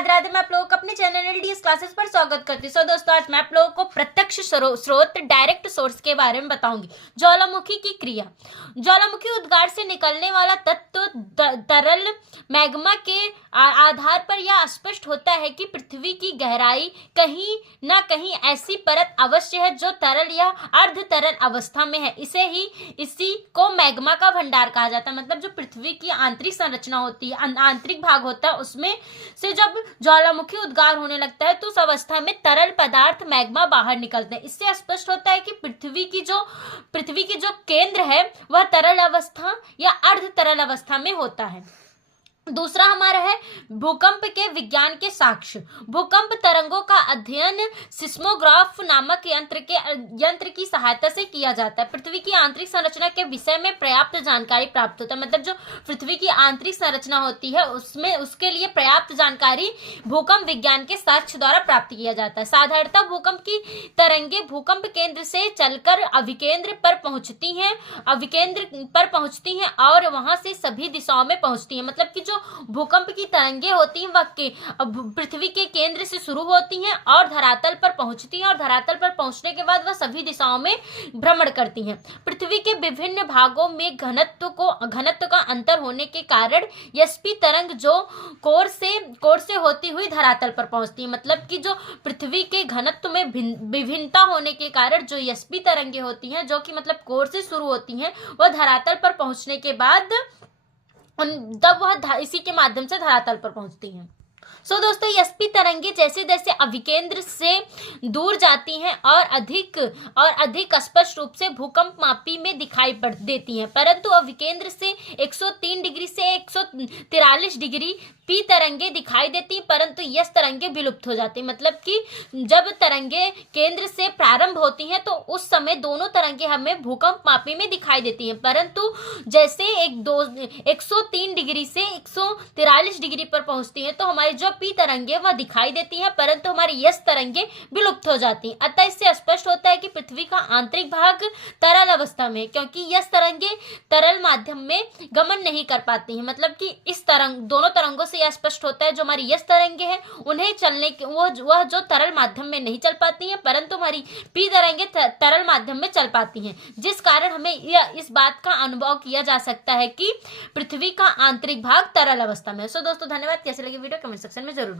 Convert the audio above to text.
राधे राधे। मैं आप लोगों को अपने चैनल एलडीएस क्लासेस पर स्वागत करती हूँ। दोस्तों आज मैं आप लोगों को प्रत्यक्ष स्रोत डायरेक्ट सोर्स के बारे में बताऊंगी। ज्वालामुखी की क्रिया। ज्वालामुखी उद्गार से निकलने वाला तत्व तरल मैग्मा के आधार पर यह स्पष्ट होता है कि पृथ्वी की गहराई कहीं ना कहीं ऐसी परत अवश्य है जो तरल या अर्ध तरल अवस्था में है। इसी को मैग्मा का भंडार कहा जाता है। मतलब जो पृथ्वी की आंतरिक संरचना होती है, आंतरिक भाग होता है, उसमें से जब ज्वालामुखी उद्गार होने लगता है तो उस अवस्था में तरल पदार्थ मैग्मा बाहर निकलते हैं। इससे स्पष्ट होता है कि पृथ्वी की जो केंद्र है वह तरल अवस्था या अर्ध तरल अवस्था में होता है। दूसरा हमारा है भूकंप के विज्ञान के साक्ष्य। भूकंप तरंगों का अध्ययन सिस्मोग्राफ नामक यंत्र की सहायता से किया जाता है। पृथ्वी की आंतरिक संरचना के विषय में पर्याप्त जानकारी प्राप्त होता है। मतलब जो पृथ्वी की आंतरिक संरचना होती है उसके लिए पर्याप्त जानकारी भूकंप विज्ञान के साक्ष्य द्वारा प्राप्त किया जाता है। साधारणतः भूकंप की तरंगे भूकंप केंद्र से चलकर अभिकेंद्र पर पहुंचती हैं और वहां से सभी दिशाओं में पहुंचती हैं। मतलब कि जो भूकंप की तरंगे होती हैं वह पृथ्वी के केंद्र से शुरू होती हैं और धरातल पर पहुंचती हैं और धरातल पर पहुंचने के बाद वह सभी दिशाओं में भ्रमण करती हैं। पृथ्वी के विभिन्न भागों में घनत्व का अंतर होने के कारण यस्पी तरंग जो कोर से होती हुई धरातल पर पहुंचती है। मतलब कि जो पृथ्वी के घनत्व में विभिन्नता होने के कारण जो यस्पी तरंगे होती हैं, जो कि मतलब कोर से शुरू होती हैं, वह धरातल पर पहुंचने के बाद तब वह इसी के माध्यम से धरातल पर पहुंचती हैं। दोस्तों यस्पी तरंगे जैसे जैसे अभिकेंद्र से दूर जाती हैं और अधिक स्पष्ट रूप से भूकंप मापी में दिखाई देती हैं, परंतु अभिकेंद्र से 103 डिग्री से 143 डिग्री पी तरंगे दिखाई देती हैं, परंतु यस तरंगे विलुप्त हो जाती हैं। मतलब कि जब तरंगे केंद्र से प्रारंभ होती हैं तो उस समय दोनों तरंगे हमें भूकंप मापी में दिखाई देती हैं, परंतु जैसे 103 डिग्री से 143 डिग्री पर पहुंचती हैं तो हमारी जो पी तरंगे वह दिखाई देती हैं, परंतु हमारी यस तरंगे विलुप्त हो जाती हैं। अतः इससे स्पष्ट होता है कि पृथ्वी का आंतरिक भाग तरल अवस्था में है, क्योंकि यस तरंगे तरल माध्यम में गमन नहीं कर पाती हैं। मतलब कि दोनों तरंगों से यह स्पष्ट होता है जो हमारी यस तरंगे हैं उन्हें चलने के वह जो तरल माध्यम में नहीं चल पाती हैं, परंतु हमारी पी तरंगे तरल माध्यम में चल पाती हैं, जिस कारण हमें इस बात का अनुभव किया जा सकता है कि पृथ्वी का आंतरिक भाग तरल अवस्था में है। दोस्तों धन्यवाद। कैसे लगी वीडियो कमेंट सेक्शन में जरूर बताएं।